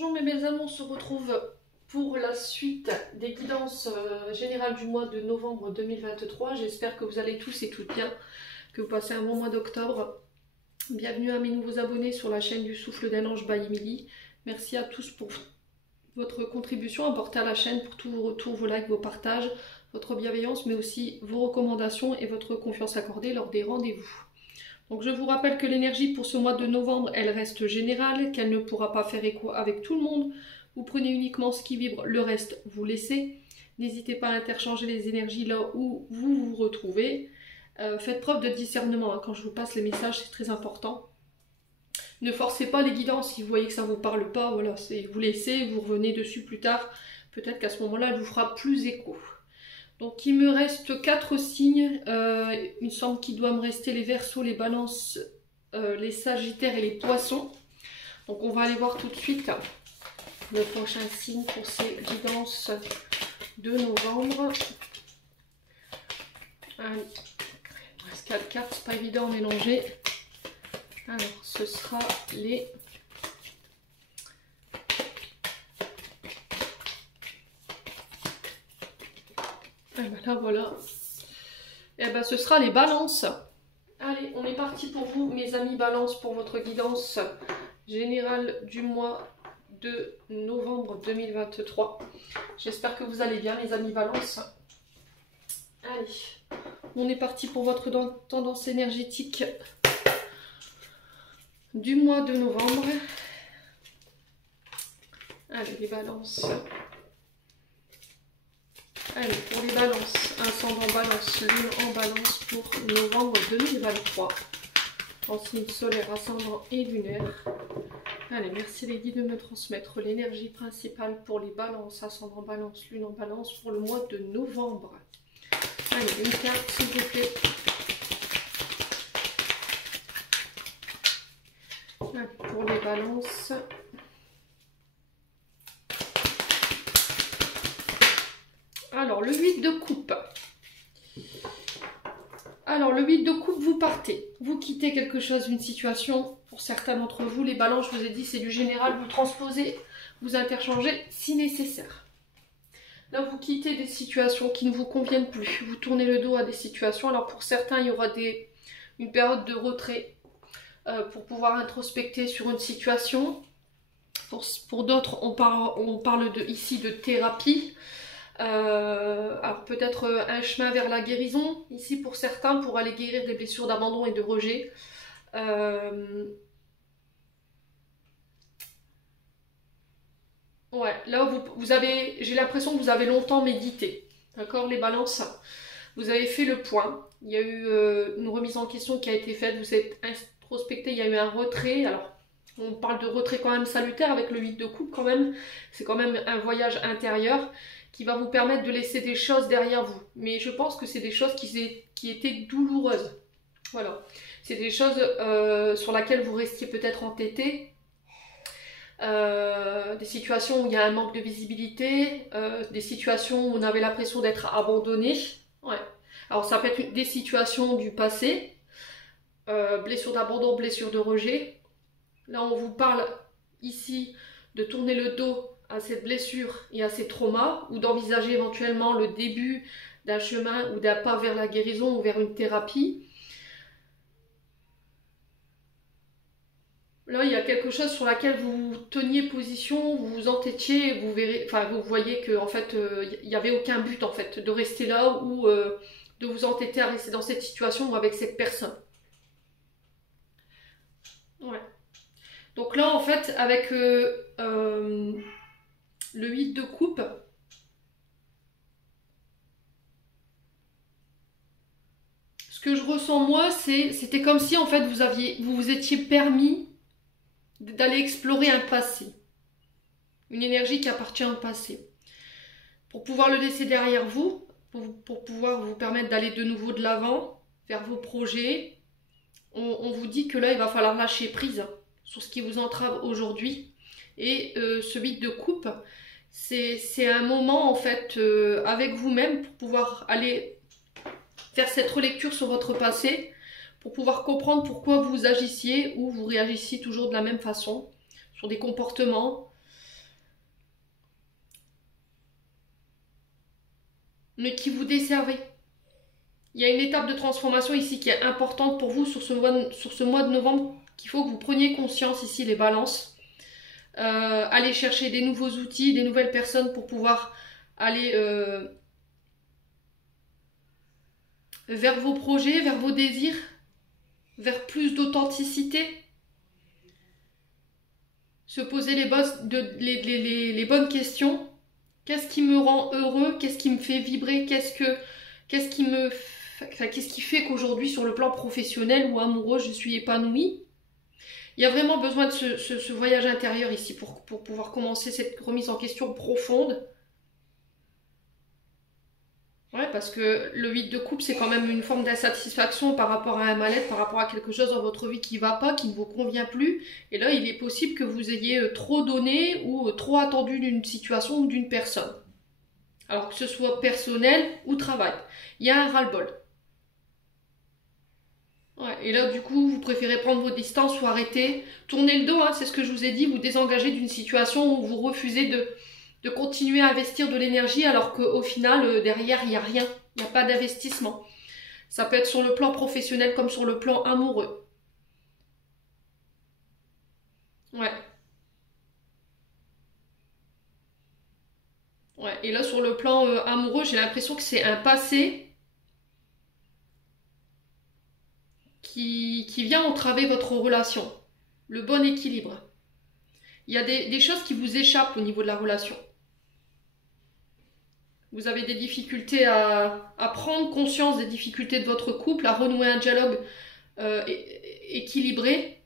Bonjour mes belles âmes, on se retrouve pour la suite des guidances générales du mois de novembre 2023. J'espère que vous allez tous et toutes bien, que vous passez un bon mois d'octobre. Bienvenue à mes nouveaux abonnés sur la chaîne du Souffle d'un Ange by Emily. Merci à tous pour votre contribution apportée à la chaîne, pour tous vos retours, vos likes, vos partages, votre bienveillance, mais aussi vos recommandations et votre confiance accordée lors des rendez-vous. Donc je vous rappelle que l'énergie pour ce mois de novembre, elle reste générale, qu'elle ne pourra pas faire écho avec tout le monde. Vous prenez uniquement ce qui vibre, le reste vous laissez. N'hésitez pas à interchanger les énergies là où vous vous retrouvez. Faites preuve de discernement, hein. Quand je vous passe les messages, c'est très important. Ne forcez pas les guidances si vous voyez que ça ne vous parle pas, voilà, vous laissez, vous revenez dessus plus tard. Peut-être qu'à ce moment-là, elle vous fera plus écho. Donc il me reste 4 signes, il me semble qu'il doit me rester les Verseaux, les Balances, les Sagittaires et les Poissons. Donc on va aller voir tout de suite le prochain signe pour ces guidances de novembre. Allez, il me reste 4 cartes, c'est pas évident à mélanger. Alors ce sera les... Et ben là voilà, et ben ce sera les Balances. Allez, on est parti pour vous mes amis Balance, pour votre guidance générale du mois de novembre 2023. J'espère que vous allez bien les amis Balance. Allez, on est parti pour votre tendance énergétique du mois de novembre. Allez les Balances. Allez, pour les Balances, ascendant Balance, lune en Balance pour novembre 2023. En signe solaire, ascendant et lunaire. Allez, merci les guides de me transmettre l'énergie principale pour les Balances, ascendant Balance, lune en Balance pour le mois de novembre. Allez, une carte s'il vous plaît. Allez, pour les Balances. Alors, le 8 de coupe. Alors, le 8 de coupe, vous partez. Vous quittez quelque chose, une situation. Pour certains d'entre vous, les Balances, je vous ai dit, c'est du général. Vous transposez, vous interchangez si nécessaire. Là, vous quittez des situations qui ne vous conviennent plus. Vous tournez le dos à des situations. Alors, pour certains, il y aura une période de retrait pour pouvoir introspecter sur une situation. Pour d'autres, on parle ici de thérapie. Alors peut-être un chemin vers la guérison, ici pour certains, pour aller guérir des blessures d'abandon et de rejet. Ouais, là j'ai l'impression que vous avez longtemps médité, d'accord les Balances. Vous avez fait le point, il y a eu une remise en question qui a été faite, vous êtes introspecté, il y a eu un retrait. Alors on parle de retrait quand même salutaire avec le 8 de coupe quand même, c'est quand même un voyage intérieur qui va vous permettre de laisser des choses derrière vous. Mais je pense que c'est des choses qui étaient douloureuses. Voilà. C'est des choses sur lesquelles vous restiez peut-être entêté. Des situations où il y a un manque de visibilité. Des situations où on avait l'impression d'être abandonné. Ouais. Alors ça peut être des situations du passé. Blessure d'abandon, blessure de rejet. Là on vous parle ici de tourner le dos à cette blessure et à ces traumas, ou d'envisager éventuellement le début d'un chemin ou d'un pas vers la guérison ou vers une thérapie. Là, il y a quelque chose sur laquelle vous teniez position, vous vous entêtiez, vous verrez, enfin, vous voyez que en fait, il n'y avait aucun but en fait de rester là ou de vous entêter à rester dans cette situation ou avec cette personne. Ouais. Donc là, en fait, avec le 8 de coupe, ce que je ressens moi, c'était comme si en fait vous vous étiez permis d'aller explorer un passé, une énergie qui appartient au passé, pour pouvoir le laisser derrière vous, pour pouvoir vous permettre d'aller de nouveau de l'avant vers vos projets. On vous dit que là il va falloir lâcher prise sur ce qui vous entrave aujourd'hui. Et ce 8 de coupe, c'est un moment en fait avec vous-même pour pouvoir aller faire cette relecture sur votre passé, pour pouvoir comprendre pourquoi vous agissiez ou vous réagissiez toujours de la même façon, sur des comportements, mais qui vous desservez. Il y a une étape de transformation ici qui est importante pour vous sur ce mois de novembre, qu'il faut que vous preniez conscience ici, les balances. Aller chercher des nouveaux outils, des nouvelles personnes pour pouvoir aller vers vos projets, vers vos désirs, vers plus d'authenticité. Se poser les bonnes questions. Qu'est-ce qui me rend heureux? Qu'est-ce qui me fait vibrer? Qu'est-ce qui fait qu'aujourd'hui, sur le plan professionnel ou amoureux, je suis épanouie? Il y a vraiment besoin de ce voyage intérieur ici pour pouvoir commencer cette remise en question profonde. Ouais, parce que le 8 de coupe, c'est quand même une forme d'insatisfaction par rapport à un mal-être, par rapport à quelque chose dans votre vie qui ne va pas, qui ne vous convient plus. Et là, il est possible que vous ayez trop donné ou trop attendu d'une situation ou d'une personne. Alors que ce soit personnel ou travail. Il y a un ras-le-bol. Ouais, et là, du coup, vous préférez prendre vos distances ou arrêter. Tournez le dos, hein, c'est ce que je vous ai dit, vous désengager d'une situation où vous refusez de continuer à investir de l'énergie alors qu'au final, derrière, il n'y a rien. Il n'y a pas d'investissement. Ça peut être sur le plan professionnel comme sur le plan amoureux. Ouais. Ouais, et là, sur le plan amoureux, j'ai l'impression que c'est un passé qui vient entraver votre relation. Le bon équilibre. Il y a des choses qui vous échappent au niveau de la relation. Vous avez des difficultés à prendre conscience des difficultés de votre couple, à renouer un dialogue équilibré.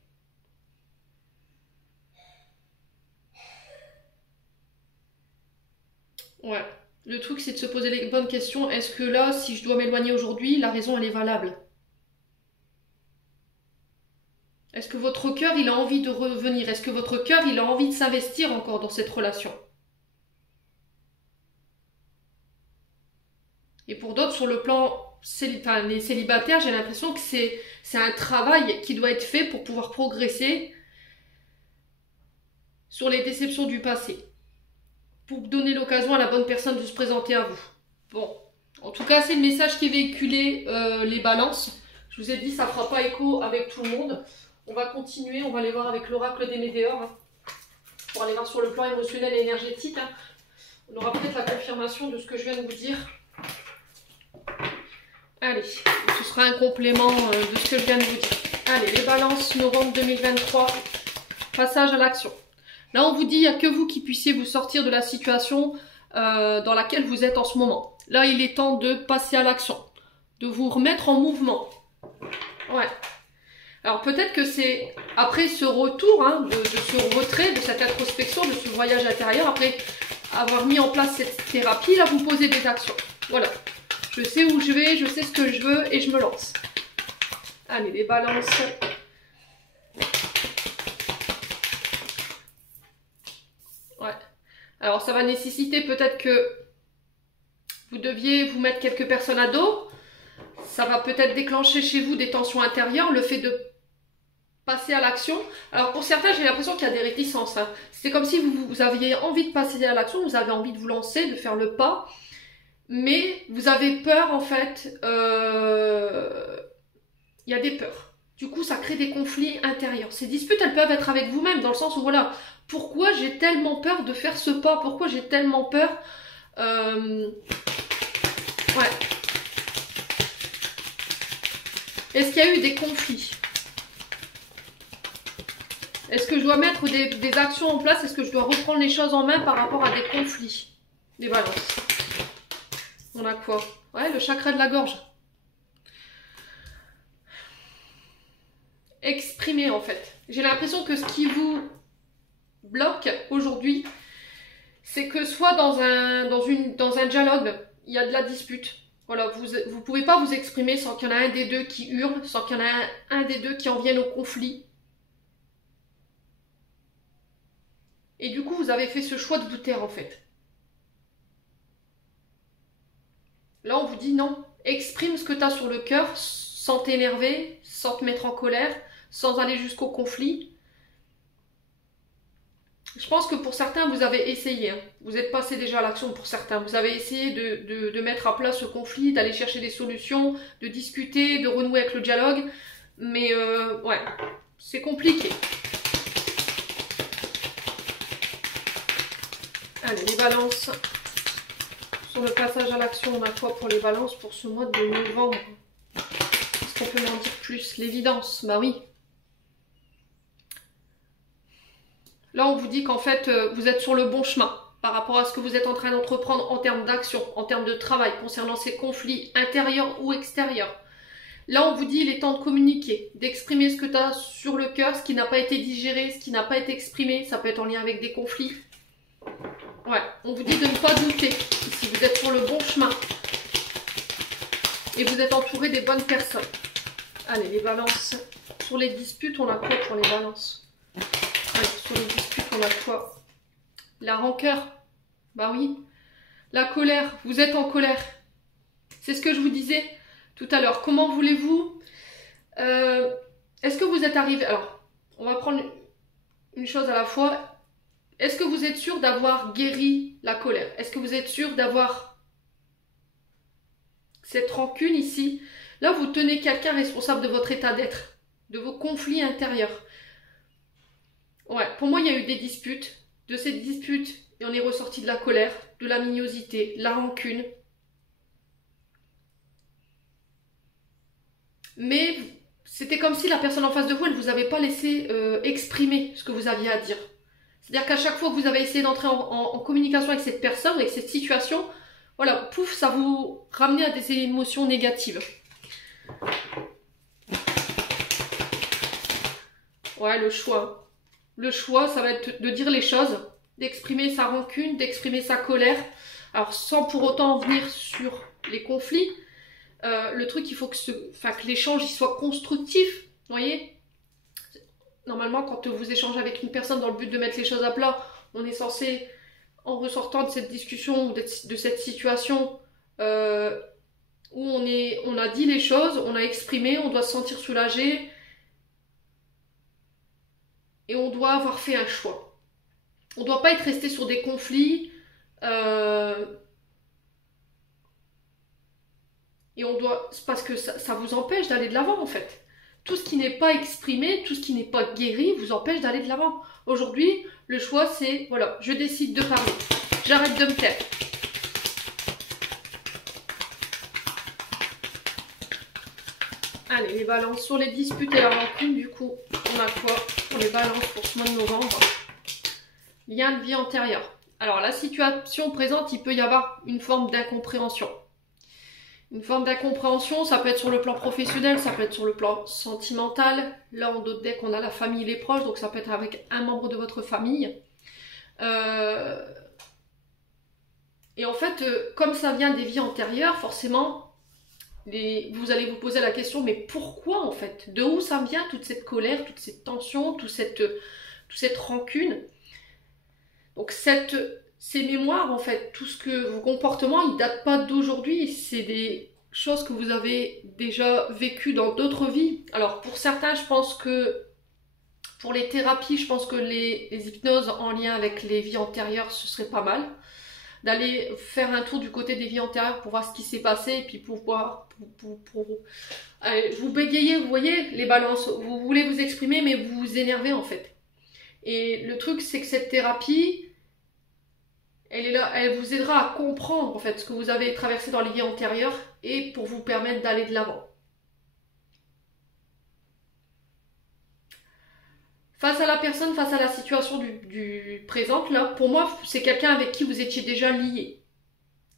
Ouais. Le truc, c'est de se poser les bonnes questions. Est-ce que là, si je dois m'éloigner aujourd'hui, la raison, elle est valable? Est-ce que votre cœur, il a envie de revenir? Est-ce que votre cœur, il a envie de s'investir encore dans cette relation? Et pour d'autres, sur le plan les célibataires, j'ai l'impression que c'est un travail qui doit être fait pour pouvoir progresser sur les déceptions du passé. Pour donner l'occasion à la bonne personne de se présenter à vous. Bon, en tout cas, c'est le message qui est véhiculé, les balances. Je vous ai dit, ça ne fera pas écho avec tout le monde. On va continuer, on va aller voir avec l'oracle des Médéors, hein, pour aller voir sur le plan émotionnel et énergétique. Hein. On aura peut-être la confirmation de ce que je viens de vous dire. Allez, ce sera un complément de ce que je viens de vous dire. Allez, les balances, novembre 2023, passage à l'action. Là, on vous dit, il n'y a que vous qui puissiez vous sortir de la situation dans laquelle vous êtes en ce moment. Là, il est temps de passer à l'action, de vous remettre en mouvement. Ouais. Alors peut-être que c'est après ce retour, hein, de ce retrait, de cette introspection, de ce voyage intérieur, après avoir mis en place cette thérapie, là, vous posez des actions. Voilà. Je sais où je vais, je sais ce que je veux et je me lance. Allez, les balances. Ouais. Alors ça va nécessiter peut-être que vous deviez vous mettre quelques personnes à dos. Ça va peut-être déclencher chez vous des tensions intérieures, le fait de passer à l'action. Alors pour certains, j'ai l'impression qu'il y a des réticences. Hein. C'est comme si vous aviez envie de passer à l'action, vous avez envie de vous lancer, de faire le pas. Mais vous avez peur en fait. Il y a des peurs. Du coup, ça crée des conflits intérieurs. Ces disputes, elles peuvent être avec vous-même, dans le sens où voilà, pourquoi j'ai tellement peur de faire ce pas? Pourquoi j'ai tellement peur Ouais. Est-ce qu'il y a eu des conflits? Est-ce que je dois mettre des actions en place? Est-ce que je dois reprendre les choses en main par rapport à des conflits? Des balances. On a quoi? Ouais, le chakra de la gorge. Exprimer en fait. J'ai l'impression que ce qui vous bloque aujourd'hui, c'est que soit dans un dialogue, il y a de la dispute. Voilà, vous pouvez pas vous exprimer sans qu'il y en ait un des deux qui hurle, sans qu'il y en ait un des deux qui en vienne au conflit. Et du coup, vous avez fait ce choix de vous taire en fait. Là, on vous dit non, exprime ce que tu as sur le cœur sans t'énerver, sans te mettre en colère, sans aller jusqu'au conflit. Je pense que pour certains, vous avez essayé. Hein. Vous êtes passé déjà à l'action pour certains. Vous avez essayé de mettre à plat ce conflit, d'aller chercher des solutions, de discuter, de renouer avec le dialogue. Mais ouais, c'est compliqué. Allez, les balances. Sur le passage à l'action, on a quoi pour les balances pour ce mois de novembre? Est-ce qu'on peut m'en dire plus? L'évidence, bah oui. Là, on vous dit qu'en fait, vous êtes sur le bon chemin par rapport à ce que vous êtes en train d'entreprendre en termes d'action, en termes de travail, concernant ces conflits intérieurs ou extérieurs. Là, on vous dit, il est temps de communiquer, d'exprimer ce que tu as sur le cœur, ce qui n'a pas été digéré, ce qui n'a pas été exprimé. Ça peut être en lien avec des conflits. Ouais, on vous dit de ne pas douter. Ici, vous êtes sur le bon chemin. Et vous êtes entouré des bonnes personnes. Allez, les balances. Sur les disputes, on a quoi pour les balances? Allez, sur les disputes, on a quoi? La rancœur. Bah oui. La colère. Vous êtes en colère. C'est ce que je vous disais tout à l'heure. Comment voulez-vous... Est-ce que vous êtes arrivé... Alors, on va prendre une chose à la fois. Est-ce que vous êtes sûr d'avoir guéri la colère? Est-ce que vous êtes sûr d'avoir cette rancune ici? Là, vous tenez quelqu'un responsable de votre état d'être, de vos conflits intérieurs. Ouais, pour moi, il y a eu des disputes. De ces disputes, et on est ressorti de la colère, de la mignosité, la rancune. Mais c'était comme si la personne en face de vous, elle ne vous avait pas laissé exprimer ce que vous aviez à dire. C'est-à-dire qu'à chaque fois que vous avez essayé d'entrer en communication avec cette personne, avec cette situation, voilà, pouf, ça vous ramenait à des émotions négatives. Ouais, le choix. Le choix, ça va être de dire les choses, d'exprimer sa rancune, d'exprimer sa colère. Alors, sans pour autant en venir sur les conflits, le truc, il faut que l'échange soit constructif, vous voyez? Normalement, quand vous échangez avec une personne dans le but de mettre les choses à plat, on est censé, en ressortant de cette discussion, de cette situation où on a dit les choses, on a exprimé, on doit se sentir soulagé et on doit avoir fait un choix. On ne doit pas être resté sur des conflits et on doit, parce que ça vous empêche d'aller de l'avant en fait. Tout ce qui n'est pas exprimé, tout ce qui n'est pas guéri vous empêche d'aller de l'avant. Aujourd'hui, le choix c'est, voilà, je décide de parler. J'arrête de me taire. Allez, les balances. Sur les disputes et la rancune, du coup, on a quoi pour les balances pour ce mois de novembre? Lien de vie antérieure. Alors, la situation présente, il peut y avoir une forme d'incompréhension. Une forme d'incompréhension, ça peut être sur le plan professionnel, ça peut être sur le plan sentimental. Là, en d'autres decks, on a la famille et les proches, donc ça peut être avec un membre de votre famille. Et en fait, comme ça vient des vies antérieures, forcément, vous allez vous poser la question, mais pourquoi en fait? De où ça vient toute cette colère, toute cette tension, toute cette rancune? Donc ces mémoires, en fait, vos comportements, ils datent pas d'aujourd'hui, c'est des choses que vous avez déjà vécues dans d'autres vies. Alors pour certains, je pense que pour les thérapies, je pense que les hypnoses en lien avec les vies antérieures, ce serait pas mal. D'aller faire un tour du côté des vies antérieures pour voir ce qui s'est passé et puis pour vous bégayez, vous voyez, les balances, vous voulez vous exprimer mais vous vous énervez en fait. Et le truc, c'est que cette thérapie, elle est là, elle vous aidera à comprendre en fait ce que vous avez traversé dans les vies antérieures et pour vous permettre d'aller de l'avant. Face à la personne, face à la situation du présent, là, pour moi, c'est quelqu'un avec qui vous étiez déjà lié.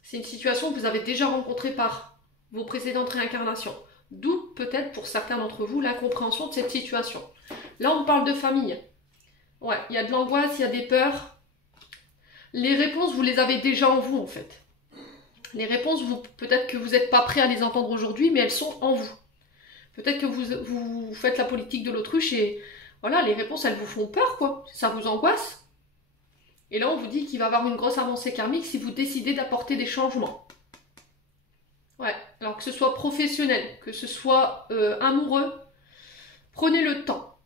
C'est une situation que vous avez déjà rencontrée par vos précédentes réincarnations. D'où peut-être pour certains d'entre vous l'incompréhension de cette situation. Là, on parle de famille. Ouais, il y a de l'angoisse, il y a des peurs. Les réponses, vous les avez déjà en vous en fait. Les réponses, peut-être que vous n'êtes pas prêt à les entendre aujourd'hui, mais elles sont en vous. Peut-être que vous faites la politique de l'autruche et voilà, les réponses, elles vous font peur, quoi. Ça vous angoisse. Et là, on vous dit qu'il va y avoir une grosse avancée karmique si vous décidez d'apporter des changements. Ouais, alors que ce soit professionnel, que ce soit amoureux, prenez le temps.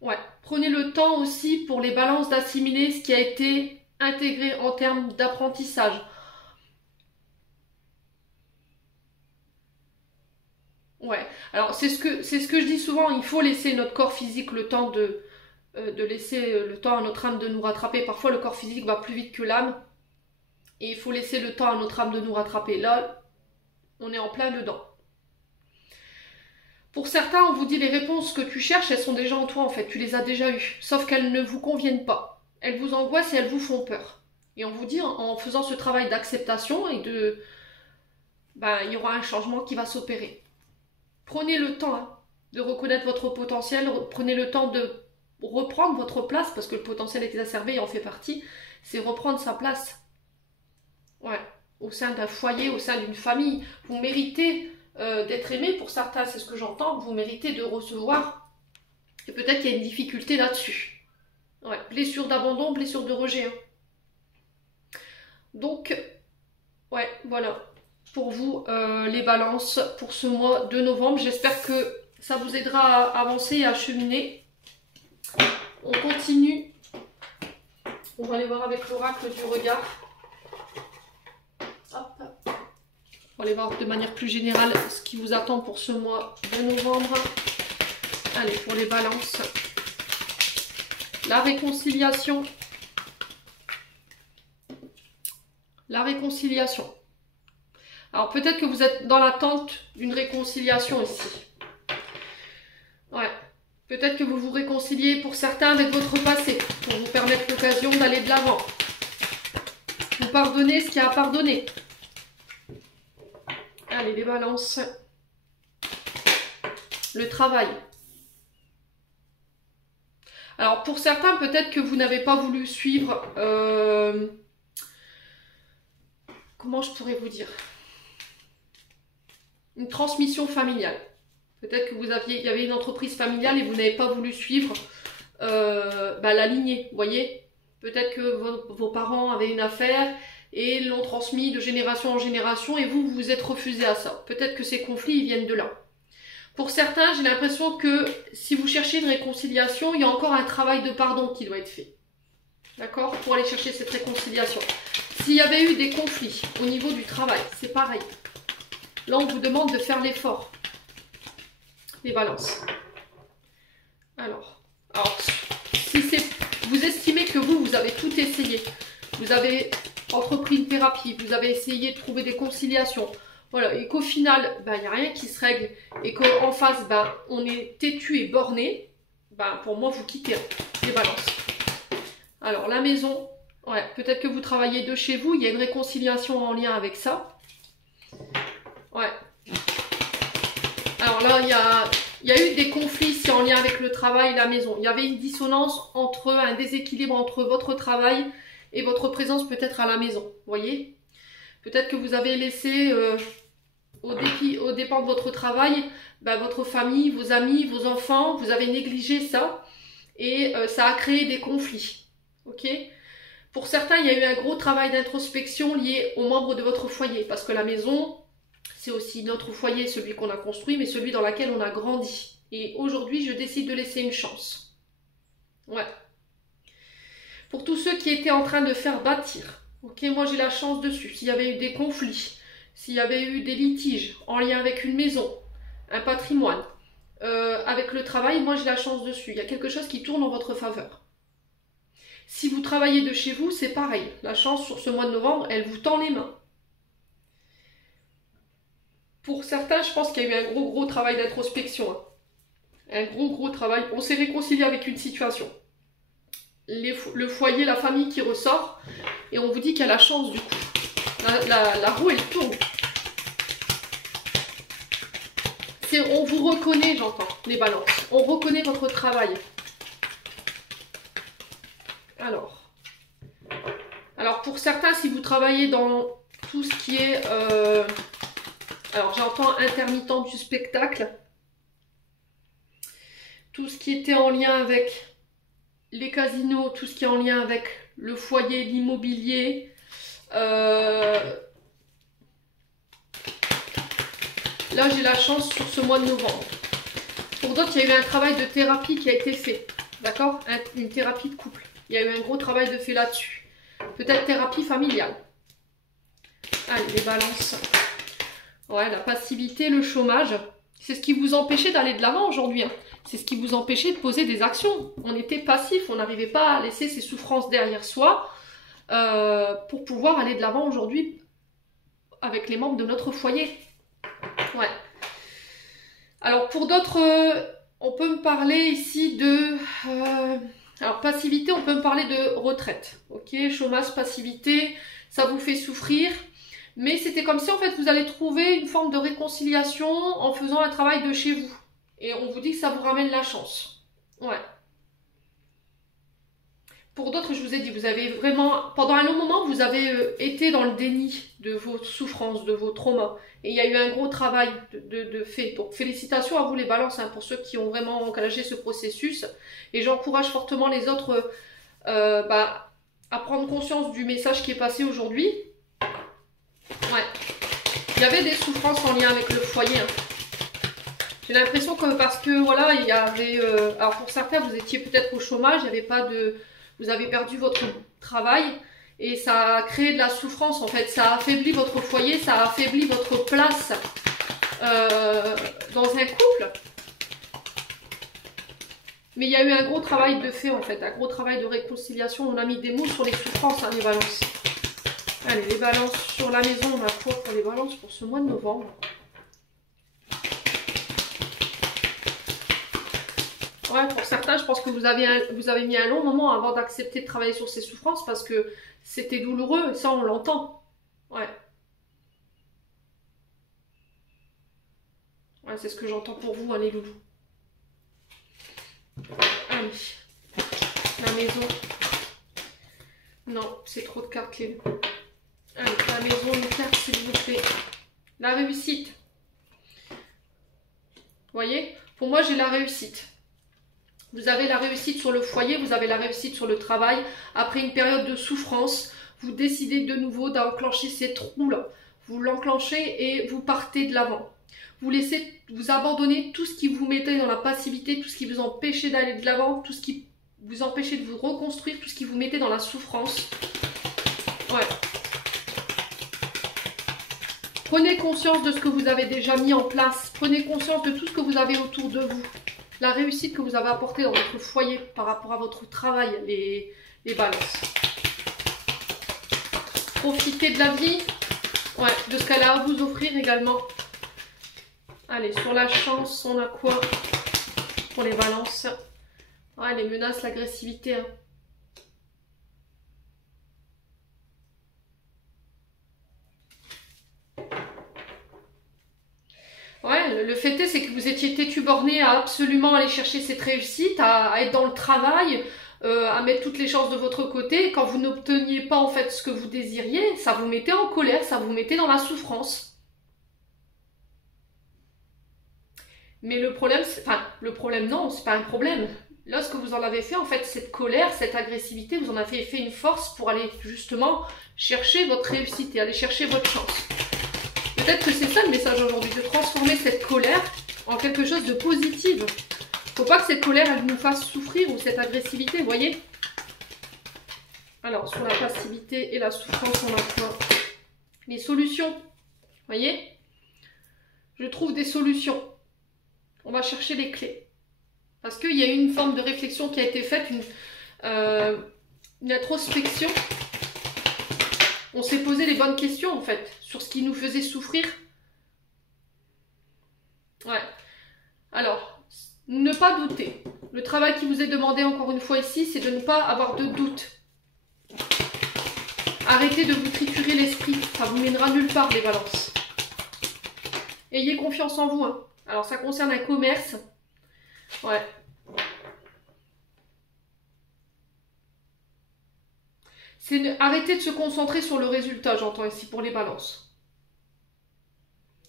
Ouais, prenez le temps aussi pour les balances d'assimiler ce qui a été intégré en termes d'apprentissage. Ouais, alors c'est ce que je dis souvent, il faut laisser notre corps physique le temps de laisser le temps à notre âme de nous rattraper. Parfois le corps physique va plus vite que l'âme et il faut laisser le temps à notre âme de nous rattraper. Là, on est en plein dedans. Pour certains, on vous dit les réponses que tu cherches, elles sont déjà en toi en fait, tu les as déjà eues, sauf qu'elles ne vous conviennent pas. Elles vous angoissent et elles vous font peur. Et on vous dit en faisant ce travail d'acceptation et il y aura un changement qui va s'opérer. Prenez le temps de reconnaître votre potentiel, prenez le temps de reprendre votre place, parce que le potentiel exacerbé il en fait partie, c'est reprendre sa place. Ouais, au sein d'un foyer, au sein d'une famille. Vous méritez d'être aimé, pour certains, c'est ce que j'entends, vous méritez de recevoir, et peut-être qu'il y a une difficulté là-dessus. Ouais, blessure d'abandon, blessure de rejet. Donc, ouais, voilà. Pour vous, les balances pour ce mois de novembre. J'espère que ça vous aidera à avancer et à cheminer. On continue. On va aller voir avec l'oracle du regard. Hop. On va aller voir de manière plus générale ce qui vous attend pour ce mois de novembre. Allez, pour les balances. La réconciliation. La réconciliation. Alors peut-être que vous êtes dans l'attente d'une réconciliation ici. Ouais. Peut-être que vous vous réconciliez pour certains avec votre passé, pour vous permettre l'occasion d'aller de l'avant. Vous pardonnez ce qu'il y a à pardonner. Allez, les balances. Le travail. Alors pour certains, peut-être que vous n'avez pas voulu suivre... comment je pourrais vous dire ? Une transmission familiale. Peut-être que il y avait une entreprise familiale et vous n'avez pas voulu suivre la lignée, vous voyez. Peut-être que vos parents avaient une affaire et l'ont transmis de génération en génération et vous vous êtes refusé à ça. Peut-être que ces conflits ils viennent de là. Pour certains, j'ai l'impression que si vous cherchez une réconciliation, il y a encore un travail de pardon qui doit être fait. D'accord? Pour aller chercher cette réconciliation. S'il y avait eu des conflits au niveau du travail, c'est pareil. Là, on vous demande de faire l'effort. Les balances. Alors si vous estimez que vous avez tout essayé, vous avez entrepris une thérapie, vous avez essayé de trouver des conciliations, voilà, et qu'au final, il n'y a rien qui se règle, et qu'en face, on est têtu et borné, pour moi, vous quittez les balances. Alors, la maison, ouais, peut-être que vous travaillez de chez vous, il y a une réconciliation en lien avec ça. Ouais. Alors là, il y a eu des conflits ici en lien avec le travail et la maison. Il y avait une dissonance un déséquilibre entre votre travail et votre présence peut-être à la maison. Vous voyez? Peut-être que vous avez laissé, au dépend de votre travail, votre famille, vos amis, vos enfants, vous avez négligé ça et ça a créé des conflits. Ok? Pour certains, il y a eu un gros travail d'introspection lié aux membres de votre foyer parce que la maison... c'est aussi notre foyer, celui qu'on a construit, mais celui dans lequel on a grandi. Et aujourd'hui, je décide de laisser une chance. Ouais. Pour tous ceux qui étaient en train de faire bâtir, ok, moi j'ai la chance dessus. S'il y avait eu des conflits, s'il y avait eu des litiges en lien avec une maison, un patrimoine, avec le travail, moi j'ai la chance dessus. Il y a quelque chose qui tourne en votre faveur. Si vous travaillez de chez vous, c'est pareil. La chance sur ce mois de novembre, elle vous tend les mains. Pour certains, je pense qu'il y a eu un gros travail d'introspection. Un gros travail. On s'est réconcilié avec une situation. Le foyer, la famille qui ressort. Et on vous dit qu'il y a la chance du coup. La roue, elle tourne. On vous reconnaît, j'entends, les balances. On reconnaît votre travail. Alors pour certains, si vous travaillez dans tout ce qui est... alors j'entends intermittent du spectacle. Tout ce qui était en lien avec les casinos, tout ce qui est en lien avec le foyer, l'immobilier. Là j'ai la chance sur ce mois de novembre. Pour d'autres, il y a eu un travail de thérapie qui a été fait. D'accord? Une thérapie de couple. Il y a eu un gros travail de fait là-dessus. Peut-être thérapie familiale. Allez, les balances. Ouais, la passivité, le chômage. C'est ce qui vous empêchait d'aller de l'avant aujourd'hui. Hein. C'est ce qui vous empêchait de poser des actions. On était passif, on n'arrivait pas à laisser ses souffrances derrière soi pour pouvoir aller de l'avant aujourd'hui avec les membres de notre foyer. Ouais. Alors pour d'autres, on peut me parler ici de... alors passivité, on peut me parler de retraite. Ok, chômage, passivité, ça vous fait souffrir. Mais c'était comme si en fait vous allez trouver une forme de réconciliation en faisant un travail de chez vous. Et on vous dit que ça vous ramène la chance. Ouais. Pour d'autres, je vous ai dit, vous avez vraiment, pendant un long moment, vous avez été dans le déni de vos souffrances, de vos traumas. Et il y a eu un gros travail de fait. Donc félicitations à vous les balances, hein, pour ceux qui ont vraiment engagé ce processus. Et j'encourage fortement les autres à prendre conscience du message qui est passé aujourd'hui. Ouais. Il y avait des souffrances en lien avec le foyer. Hein. J'ai l'impression que parce que voilà, il y avait... alors pour certains, vous étiez peut-être au chômage, il n'y avait pas de... Vous avez perdu votre travail et ça a créé de la souffrance en fait. Ça a affaibli votre foyer, ça a affaibli votre place dans un couple. Mais il y a eu un gros travail de fait en fait, un gros travail de réconciliation. On a mis des mots sur les souffrances, hein, les balances. Allez, les balances sur la maison, on a quoi pour les balances pour ce mois de novembre? Ouais, pour certains, je pense que vous avez mis un long moment avant d'accepter de travailler sur ces souffrances parce que c'était douloureux, ça on l'entend. Ouais. Ouais, c'est ce que j'entends pour vous, hein, les loulous. Allez. La maison. Non, c'est trop de cartes, les loups. Allez, la maison, une carte, s'il vous plaît. La réussite. Vous voyez? Pour moi, j'ai la réussite. Vous avez la réussite sur le foyer, vous avez la réussite sur le travail. Après une période de souffrance, vous décidez de nouveau d'enclencher cette roue-là. Vous l'enclenchez et vous partez de l'avant. Vous abandonnez tout ce qui vous mettait dans la passivité, tout ce qui vous empêchait d'aller de l'avant, tout ce qui vous empêchait de vous reconstruire, tout ce qui vous mettait dans la souffrance. Ouais. Prenez conscience de ce que vous avez déjà mis en place. Prenez conscience de tout ce que vous avez autour de vous. La réussite que vous avez apportée dans votre foyer par rapport à votre travail, les balances. Profitez de la vie, ouais, de ce qu'elle a à vous offrir également. Allez, sur la chance, on a quoi pour les balances? Ouais, les menaces, l'agressivité. Hein. Ouais, le fait est, c'est que vous étiez têtu borné à absolument aller chercher cette réussite, à être dans le travail, à mettre toutes les chances de votre côté. Quand vous n'obteniez pas en fait ce que vous désiriez, ça vous mettait en colère, ça vous mettait dans la souffrance. Mais le problème, enfin, le problème non, c'est pas un problème. Lorsque vous en avez fait, en fait, cette colère, cette agressivité, vous en avez fait une force pour aller justement chercher votre réussite et aller chercher votre chance. Peut-être que c'est ça le message aujourd'hui, de transformer cette colère en quelque chose de positif. Faut pas que cette colère, elle nous fasse souffrir ou cette agressivité, vous voyez? Alors, sur la passivité et la souffrance, on a quoi? Les solutions, vous voyez? Je trouve des solutions. On va chercher les clés. Parce qu'il y a eu une forme de réflexion qui a été faite, une introspection. On s'est posé les bonnes questions, en fait, sur ce qui nous faisait souffrir. Ouais. Alors, ne pas douter. Le travail qui vous est demandé, encore une fois ici, c'est de ne pas avoir de doute. Arrêtez de vous triturer l'esprit. Ça vous mènera nulle part, les balances. Ayez confiance en vous. Hein. Alors, ça concerne un commerce. Ouais. Arrêtez de se concentrer sur le résultat, j'entends ici, pour les balances.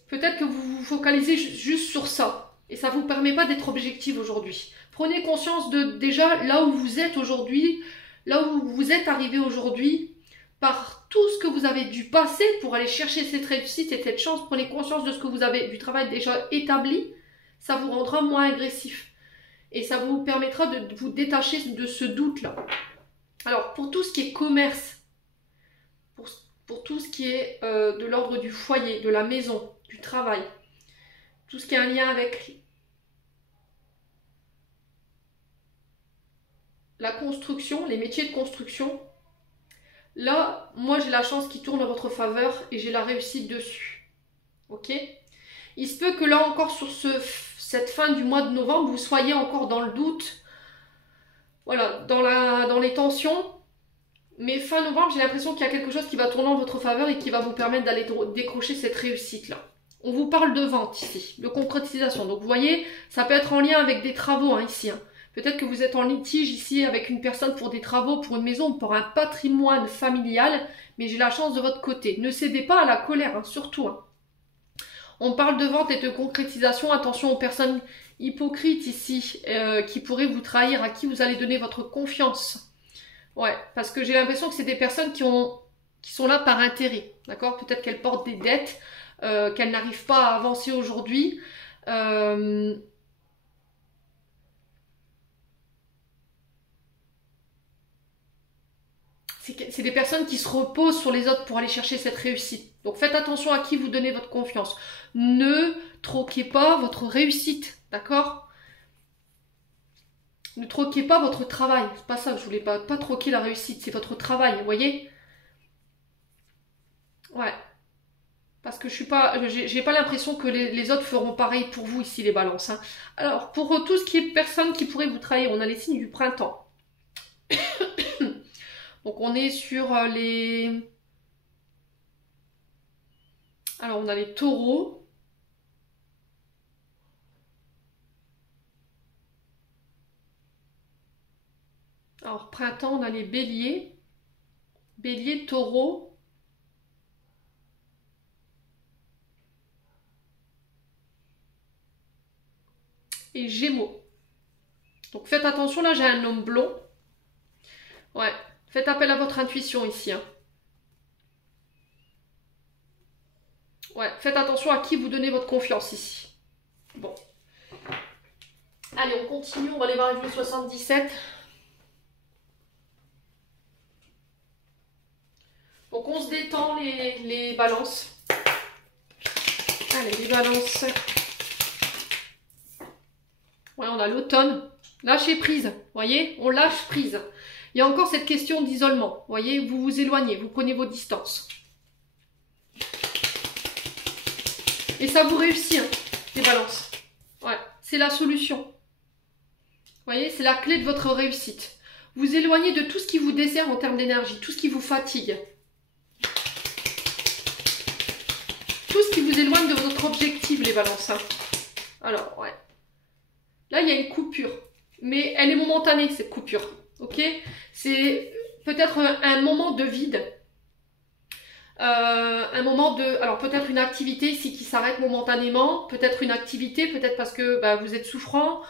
Peut-être que vous vous focalisez juste sur ça. Et ça ne vous permet pas d'être objectif aujourd'hui. Prenez conscience de déjà là où vous êtes aujourd'hui, là où vous êtes arrivé aujourd'hui, par tout ce que vous avez dû passer pour aller chercher cette réussite et cette chance. Prenez conscience de ce que vous avez, du travail déjà établi. Ça vous rendra moins agressif. et ça vous permettra de vous détacher de ce doute-là. Alors, pour tout ce qui est commerce, pour tout ce qui est de l'ordre du foyer, de la maison, du travail, tout ce qui a un lien avec la construction, les métiers de construction, là, moi j'ai la chance qui tourne en votre faveur et j'ai la réussite dessus. Ok? Il se peut que là encore sur cette fin du mois de novembre, vous soyez encore dans le doute, voilà, dans les tensions. Mais fin novembre, j'ai l'impression qu'il y a quelque chose qui va tourner en votre faveur et qui va vous permettre d'aller décrocher cette réussite-là. On vous parle de vente ici, de concrétisation. Donc vous voyez, ça peut être en lien avec des travaux hein, ici. Hein. Peut-être que vous êtes en litige ici avec une personne pour des travaux, pour une maison, pour un patrimoine familial. Mais j'ai la chance de votre côté. Ne cédez pas à la colère, hein, surtout. Hein. On parle de vente et de concrétisation. Attention aux personnes hypocrites ici qui pourraient vous trahir, à qui vous allez donner votre confiance. Ouais, parce que j'ai l'impression que c'est des personnes qui sont là par intérêt, d'accord? Peut-être qu'elles portent des dettes, qu'elles n'arrivent pas à avancer aujourd'hui. C'est des personnes qui se reposent sur les autres pour aller chercher cette réussite. Donc faites attention à qui vous donnez votre confiance. Ne troquez pas votre réussite, d'accord? Ne troquez pas votre travail. C'est pas ça que je voulais pas troquer la réussite, c'est votre travail, vous voyez? Ouais. Parce que j'ai pas l'impression que les autres feront pareil pour vous ici, les balances. Hein. Alors, pour tout ce qui est personnes qui pourraient vous trahir, on a les signes du printemps. Donc, on est sur les... Alors, on a les taureaux. Alors, printemps, on a les béliers. Bélier, taureau. Et gémeaux. Donc, faites attention, là, j'ai un homme blond. Ouais, faites appel à votre intuition ici. Hein. Ouais, faites attention à qui vous donnez votre confiance ici. Bon. Allez, on continue, on va aller voir les 77. Donc on se détend les balances. Allez, les balances. Ouais, on a l'automne. Lâchez prise, voyez, on lâche prise. Il y a encore cette question d'isolement, voyez, vous vous éloignez, vous prenez vos distances. Et ça vous réussit, hein, les balances. Ouais, c'est la solution. Vous voyez, c'est la clé de votre réussite. Vous éloignez de tout ce qui vous dessert en termes d'énergie, tout ce qui vous fatigue. Tout ce qui vous éloigne de votre objectif, les balances. Hein. Alors, ouais. Là, il y a une coupure. Mais elle est momentanée, cette coupure. Ok? C'est peut-être un moment de vide. Un moment de... Alors, peut-être une activité ici qui s'arrête momentanément. Peut-être une activité, peut-être parce que bah, vous êtes souffrant.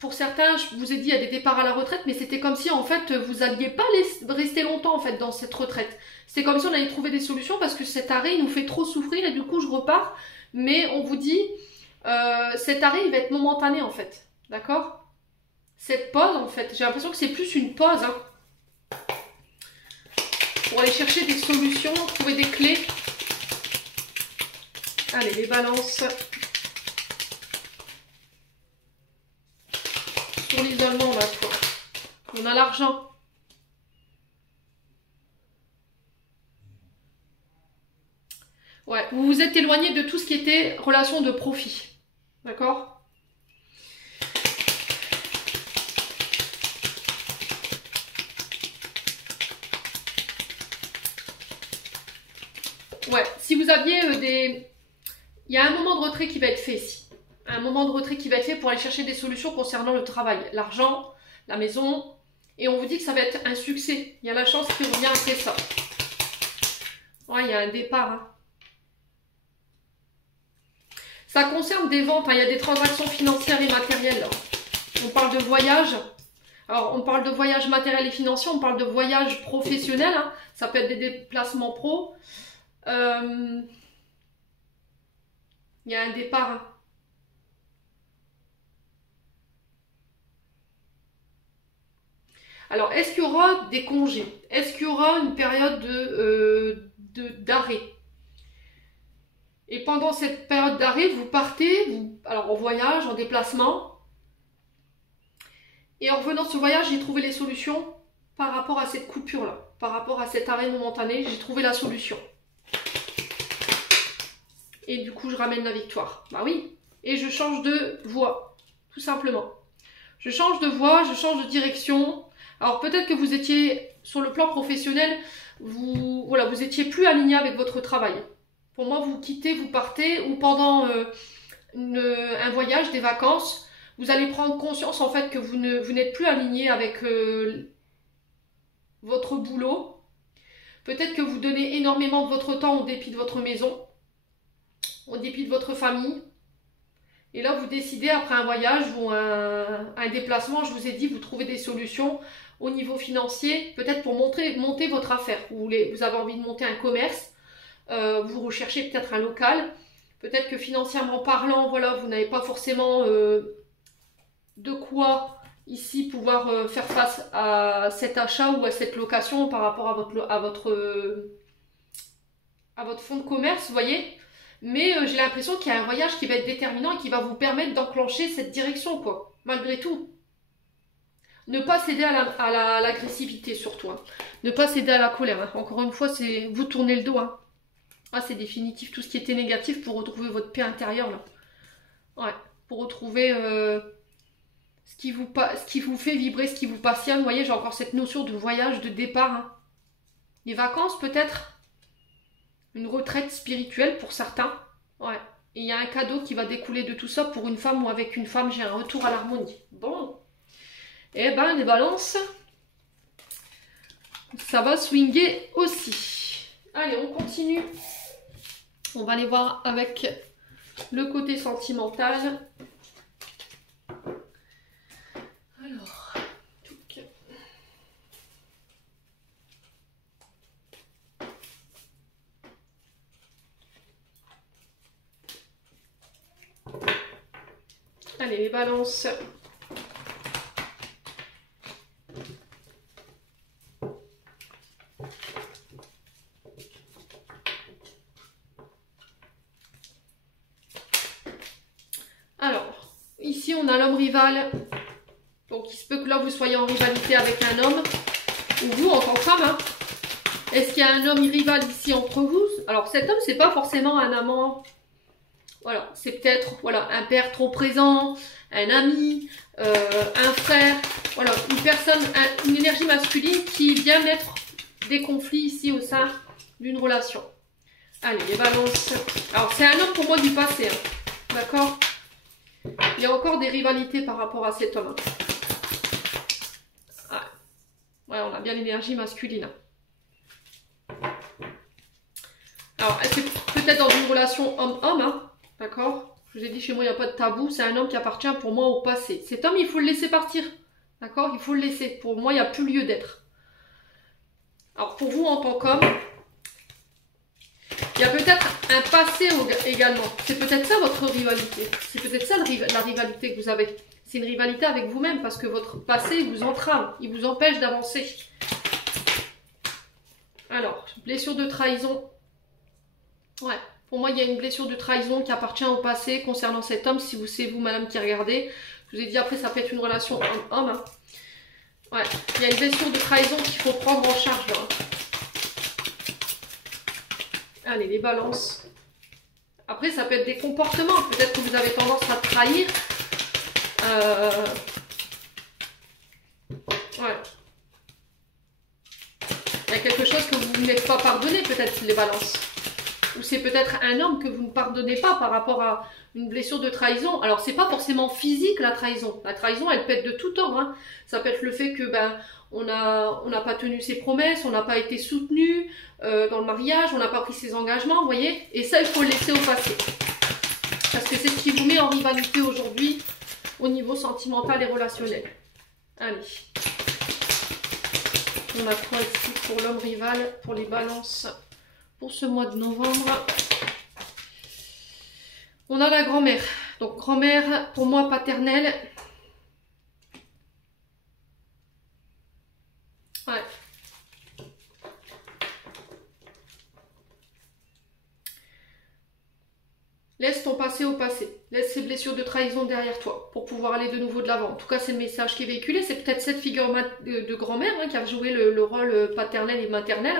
Pour certains, je vous ai dit, il y a des départs à la retraite, mais c'était comme si, en fait, vous n'alliez pas rester longtemps, en fait, dans cette retraite. C'est comme si on allait trouver des solutions parce que cet arrêt, il nous fait trop souffrir et du coup, je repars. Mais on vous dit, cet arrêt, il va être momentané, en fait. D'accord? Cette pause, en fait, j'ai l'impression que c'est plus une pause, hein. Pour aller chercher des solutions, trouver des clés. Allez, les balances. Sur l'isolement, on a quoi? On a l'argent. Ouais, vous vous êtes éloigné de tout ce qui était relation de profit. D'accord? Ouais, si vous aviez des... Il y a un moment de retrait qui va être fait ici. Un moment de retrait qui va être fait pour aller chercher des solutions concernant le travail. L'argent, la maison. Et on vous dit que ça va être un succès. Il y a la chance qui revient après ça. Ouais, il y a un départ. Hein. Ça concerne des ventes. Hein. Il y a des transactions financières et matérielles. Là. On parle de voyage. Alors, on parle de voyage matériel et financier. On parle de voyage professionnel. Hein. Ça peut être des déplacements pro. Il y a un départ. Hein. Alors, est-ce qu'il y aura des congés? Est-ce qu'il y aura une période d'arrêt? Et pendant cette période d'arrêt, vous partez, alors en voyage, en déplacement. Et en revenant de ce voyage, j'ai trouvé les solutions par rapport à cette coupure-là. Par rapport à cet arrêt momentané, j'ai trouvé la solution. Et du coup, je ramène la victoire. Bah oui. Et je change de voie, tout simplement. Je change de voie, je change de direction. Alors peut-être que vous étiez, sur le plan professionnel, vous étiez plus aligné avec votre travail. Pour moi, vous quittez, vous partez, ou pendant un voyage, des vacances, vous allez prendre conscience en fait que vous n'êtes plus aligné avec votre boulot. Peut-être que vous donnez énormément de votre temps au dépit de votre maison, au dépit de votre famille. Et là, vous décidez, après un voyage ou un déplacement, je vous ai dit, vous trouvez des solutions au niveau financier, peut-être pour monter votre affaire. Vous avez envie de monter un commerce, vous recherchez peut-être un local. Peut-être que financièrement parlant, voilà, vous n'avez pas forcément de quoi ici pouvoir faire face à cet achat ou à cette location par rapport à votre fonds de commerce, vous voyez. Mais j'ai l'impression qu'il y a un voyage qui va être déterminant et qui va vous permettre d'enclencher cette direction, quoi. Malgré tout. Ne pas céder à l'agressivité, surtout. Hein. Ne pas céder à la colère. Hein. Encore une fois, c'est vous tournez le dos. Hein. Ah, c'est définitif. Tout ce qui était négatif pour retrouver votre paix intérieure, là. Ouais. Pour retrouver ce qui vous fait vibrer, ce qui vous passionne. Vous voyez, j'ai encore cette notion de voyage, de départ. Hein. Les vacances, peut-être. Une retraite spirituelle pour certains. Ouais. Et il y a un cadeau qui va découler de tout ça pour une femme ou avec une femme, j'ai un retour à l'harmonie. Bon. Eh ben, les balances, ça va swinguer aussi. Allez, on continue. On va aller voir avec le côté sentimental. Alors, allez, les balances. Alors, ici on a l'homme rival. Donc il se peut que là vous soyez en rivalité avec un homme. Ou vous en tant que femme. Hein. Est-ce qu'il y a un homme rival ici entre vous? Alors cet homme, c'est pas forcément un amant. Voilà, c'est peut-être voilà, un père trop présent, un ami, un frère. Voilà, une personne, une énergie masculine qui vient mettre des conflits ici au sein d'une relation. Allez, les balances. Alors c'est un homme pour moi du passé. Hein. D'accord? Il y a encore des rivalités par rapport à cet homme. Ouais, on a bien l'énergie masculine. Alors, c'est peut-être dans une relation homme-homme, hein, d'accord? Je vous ai dit, chez moi, il n'y a pas de tabou. C'est un homme qui appartient pour moi au passé. Cet homme, il faut le laisser partir, d'accord? Il faut le laisser. Pour moi, il n'y a plus lieu d'être. Alors, pour vous, en tant qu'homme, il y a peut-être un passé également. C'est peut-être ça, votre rivalité. C'est peut-être ça, la rivalité que vous avez. C'est une rivalité avec vous-même parce que votre passé, il vous entrave. Il vous empêche d'avancer. Alors, blessure de trahison. Ouais, pour moi, il y a une blessure de trahison qui appartient au passé concernant cet homme. Si c'est vous, madame, qui regardez. Je vous ai dit, après, ça peut être une relation homme-homme. Hein. Ouais, il y a une blessure de trahison qu'il faut prendre en charge. Là. Allez, les balances. Après, ça peut être des comportements. Peut-être que vous avez tendance à trahir. Ouais. Il y a quelque chose que vous n'êtes pas pardonné, peut-être, les balances. Ou c'est peut-être un homme que vous ne pardonnez pas par rapport à une blessure de trahison. Alors, c'est pas forcément physique, la trahison. La trahison, elle peut être de tout ordre. Hein. Ça peut être le fait que, on n'a pas tenu ses promesses, on n'a pas été soutenu dans le mariage, on n'a pas pris ses engagements, vous voyez. Et ça, il faut le laisser au passé. Parce que c'est ce qui vous met en rivalité aujourd'hui au niveau sentimental et relationnel. Allez. On a quoi ici pour l'homme rival, pour les balances, pour ce mois de novembre. On a la grand-mère. Donc grand-mère, pour moi paternelle. Laisse ton passé au passé. Laisse ces blessures de trahison derrière toi pour pouvoir aller de nouveau de l'avant. En tout cas, c'est le message qui est véhiculé. C'est peut-être cette figure de grand-mère hein, qui a joué le rôle paternel et maternel.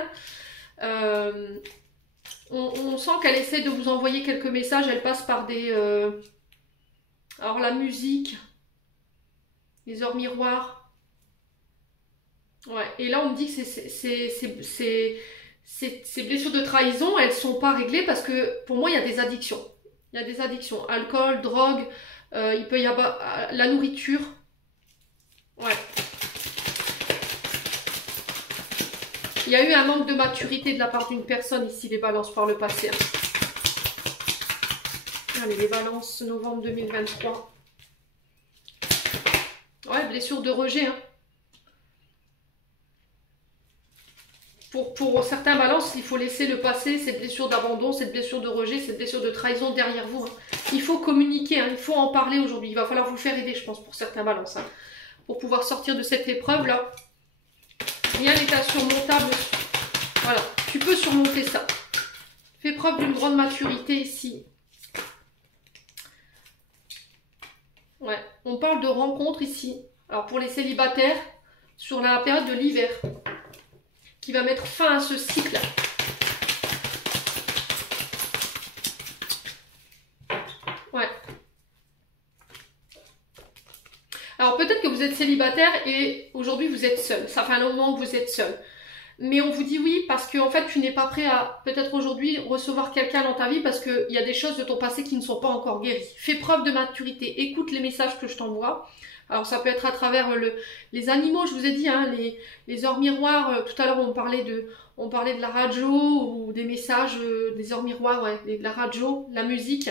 On sent qu'elle essaie de vous envoyer quelques messages. Elle passe par des... alors la musique, les heures miroirs. Ouais. Et là, on me dit que ces blessures de trahison, elles sont pas réglées parce que pour moi, il y a des addictions. Il y a des addictions. Alcool, drogue, il peut y avoir la nourriture. Ouais. Il y a eu un manque de maturité de la part d'une personne ici, les balances par le passé. Allez, les balances, novembre 2023. Ouais, blessure de rejet. Hein. Pour certains balances, il faut laisser le passé, cette blessure d'abandon, cette blessure de rejet, cette blessure de trahison derrière vous. Hein. Il faut communiquer, hein, il faut en parler aujourd'hui. Il va falloir vous faire aider, je pense, pour certains balances. Hein, pour pouvoir sortir de cette épreuve-là. Rien n'est insurmontable. Voilà, tu peux surmonter ça. Fais preuve d'une grande maturité ici. Ouais, on parle de rencontre ici. Alors pour les célibataires, sur la période de l'hiver, qui va mettre fin à ce cycle. Ouais. Alors peut-être que vous êtes célibataire et aujourd'hui vous êtes seul. Ça fait un moment que vous êtes seul. Mais on vous dit oui parce que en fait tu n'es pas prêt à peut-être aujourd'hui recevoir quelqu'un dans ta vie parce qu'il y a des choses de ton passé qui ne sont pas encore guéries. Fais preuve de maturité. Écoute les messages que je t'envoie. Alors ça peut être à travers les animaux, je vous ai dit, hein, les heures miroirs. Tout à l'heure on parlait de la radio ou des messages, des heures miroirs, ouais, de la radio, la musique.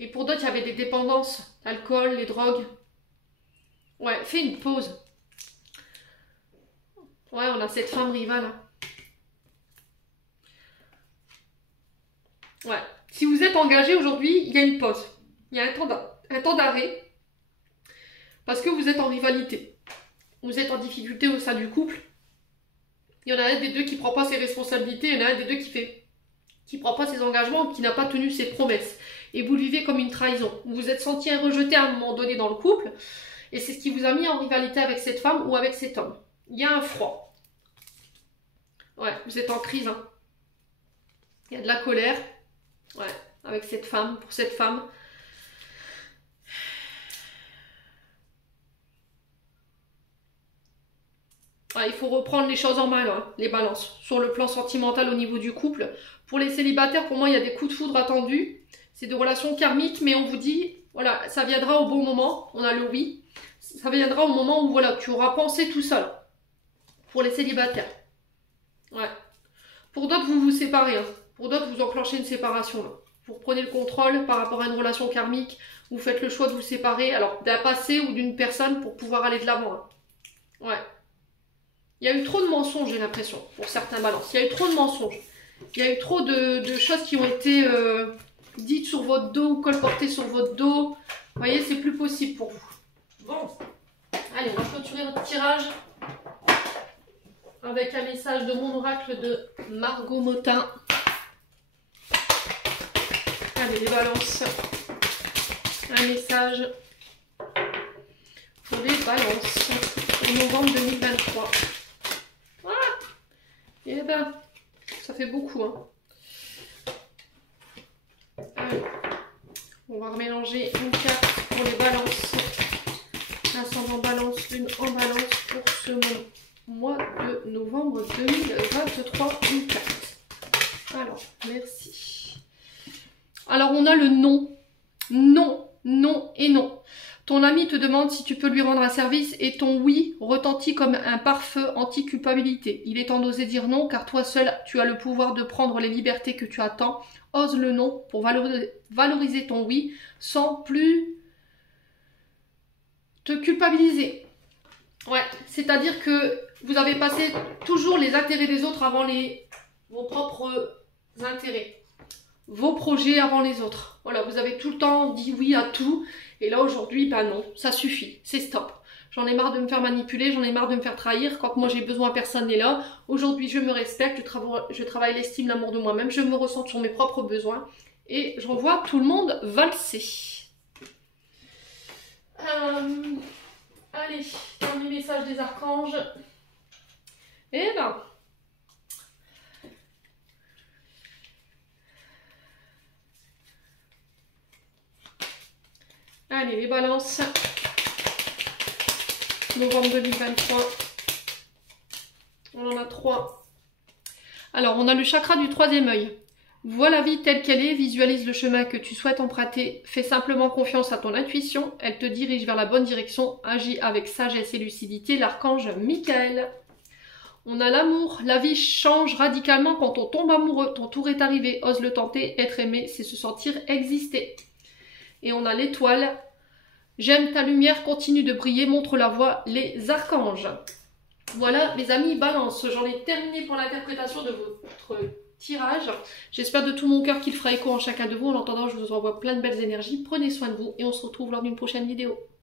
Et pour d'autres, il y avait des dépendances, l'alcool, les drogues. Ouais, fais une pause. Ouais, on a cette femme rivale. Hein. Ouais. Si vous êtes engagé aujourd'hui, il y a une pause. Il y a un temps d'arrêt. Parce que vous êtes en rivalité. Vous êtes en difficulté au sein du couple. Il y en a un des deux qui ne prend pas ses responsabilités. Il y en a un des deux qui prend pas ses engagements, qui n'a pas tenu ses promesses. Et vous le vivez comme une trahison. Vous vous êtes senti rejeté à un moment donné dans le couple. Et c'est ce qui vous a mis en rivalité avec cette femme ou avec cet homme. Il y a un froid. Ouais, vous êtes en crise. Hein. Il y a de la colère. Ouais, avec cette femme, pour cette femme. Ouais, il faut reprendre les choses en main, là, les balances. Sur le plan sentimental au niveau du couple. Pour les célibataires, pour moi, il y a des coups de foudre attendus. C'est des relations karmiques, mais on vous dit, voilà, ça viendra au bon moment. On a le oui. Ça viendra au moment où, voilà, tu auras pensé tout seul. Pour les célibataires. Ouais. Pour d'autres, vous vous séparez. Hein. Pour d'autres, vous enclenchez une séparation. Là. Vous reprenez le contrôle par rapport à une relation karmique. Vous faites le choix de vous séparer. Alors, d'un passé ou d'une personne pour pouvoir aller de l'avant. Hein. Ouais. Il y a eu trop de mensonges, j'ai l'impression, pour certains balances. Il y a eu trop de mensonges. Il y a eu trop de choses qui ont été dites sur votre dos ou colportées sur votre dos. Vous voyez, c'est plus possible pour vous. Bon. Allez, on va clôturer notre tirage avec un message de mon oracle de Margot Motin. Allez, les balances. Un message pour les balances en novembre 2023. Voilà. Et ben, ça fait beaucoup. Hein. Allez. On va remélanger une carte pour les balances. Ascendant balance, lune en balance pour ce mois de novembre 2023. Une carte. Alors, merci. Alors, on a le non. Non, non et non. Ton ami te demande si tu peux lui rendre un service et ton oui retentit comme un pare-feu anti-culpabilité. Il est temps d'oser dire non car toi seul tu as le pouvoir de prendre les libertés que tu attends. Ose le non pour valoriser ton oui sans plus te culpabiliser. Ouais, c'est-à-dire que vous avez passé toujours les intérêts des autres avant vos propres intérêts. vos projets avant les autres. Voilà, vous avez tout le temps dit oui à tout, et là aujourd'hui, ben non, ça suffit, c'est stop. J'en ai marre de me faire manipuler, j'en ai marre de me faire trahir. Quand moi j'ai besoin, personne n'est là. Aujourd'hui, je me respecte, je travaille l'estime, l'amour de moi-même, je me ressens sur mes propres besoins. Et j'envoie tout le monde valser. Allez, dans les messages des archanges. Et ben... Allez, les balances. Novembre 2023. On en a 3. Alors, on a le chakra du troisième œil. Vois la vie telle qu'elle est, visualise le chemin que tu souhaites emprunter, fais simplement confiance à ton intuition, elle te dirige vers la bonne direction, agis avec sagesse et lucidité, l'archange Michael. On a l'amour, la vie change radicalement quand on tombe amoureux, ton tour est arrivé, ose le tenter, être aimé, c'est se sentir exister. Et on a l'étoile, j'aime ta lumière, continue de briller, montre la voie, les archanges. Voilà mes amis Balance, j'en ai terminé pour l'interprétation de votre tirage. J'espère de tout mon cœur qu'il fera écho en chacun de vous. En attendant, je vous envoie plein de belles énergies. Prenez soin de vous et on se retrouve lors d'une prochaine vidéo.